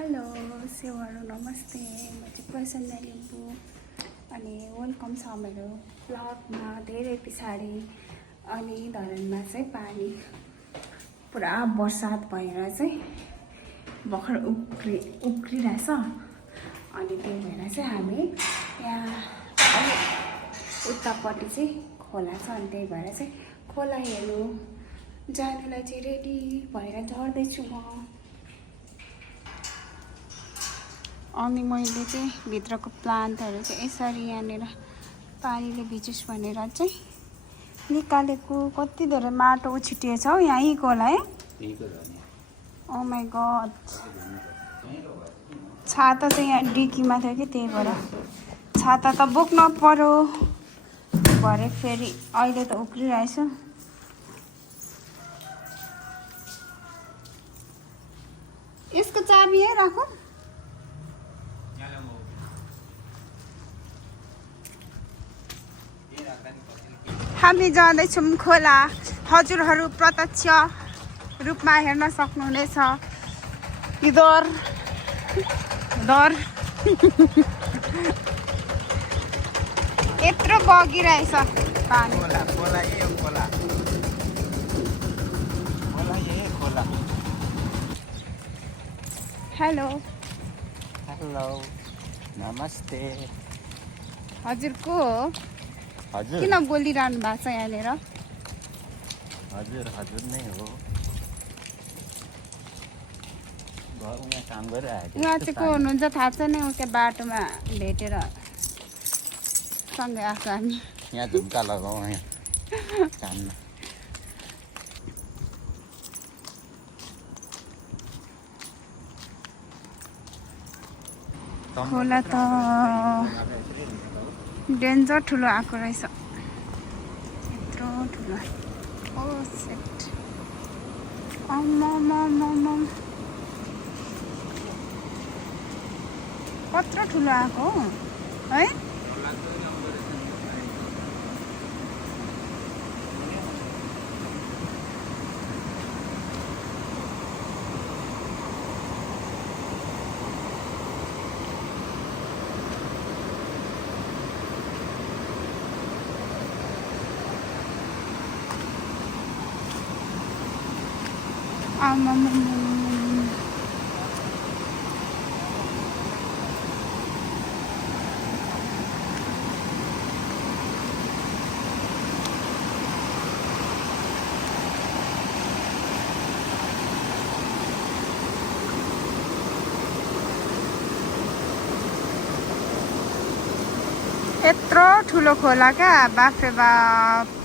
Hello सेवाहरू नमस्ते, म चाहिँ प्रसन्न लिम्बू अनि वेलकम छ मेरो ब्लगमा धेरै पछाडि। अनि धरानमा चाहिँ पानी पुरा बर्सात भएर चाहिँ भर्खर उक्रिरहेछ। अनि त्यही भएर चाहिँ हामी यहाँ उतापट्टि चाहिँ खोला छ, अनि त्यही भएर चाहिँ खोला हेर्नु जानुलाई चाहिँ रेडी भएर झर्दैछु म। अनि मैले चाहिँ भित्रको प्लान्टहरू चाहिँ यसरी यहाँनिर पानीले भिजोस् भनेर चाहिँ निकालेको। कति धेरै माटो उछिटिएछ हौ यहाँ यहीँको होला है। ओ माई गड, छाता चाहिँ यहाँ डिकीमा थियो कि त्यही भएर छाता त बोक्न पर्यो भरे। फेरि अहिले त उक्रिरहेछ। यसको चाबी है राखौँ। हामी जाँदैछौँ खोला। हजुरहरू प्रत्यक्ष रूपमा हेर्न सक्नुहुनेछ। इधर उधर यत्रो बगिरहेछ पानी। हेलो हेलो नमस्ते। हजुर को हो? हजुर किन बोलिरहनु भएको छ यहाँनिर? हजुर हजुर नै हो। उहाँ काम गरिरहेको उहाँ चाहिँ को हुनुहुन्छ थाहा छैन। उता बाटोमा भेटेर सँगै आएको हामी। यहाँ झुम्का लगाऊ यहाँ कानमा। खोला त डेन्जर ठुलो आएको रहेछ, यत्रो ठुलो। ओ सेट, आम्मामामाम कत्रो ठुलो आएको हो है। यत्रो ठुलो खोला क्या, बाफ्रे बाप।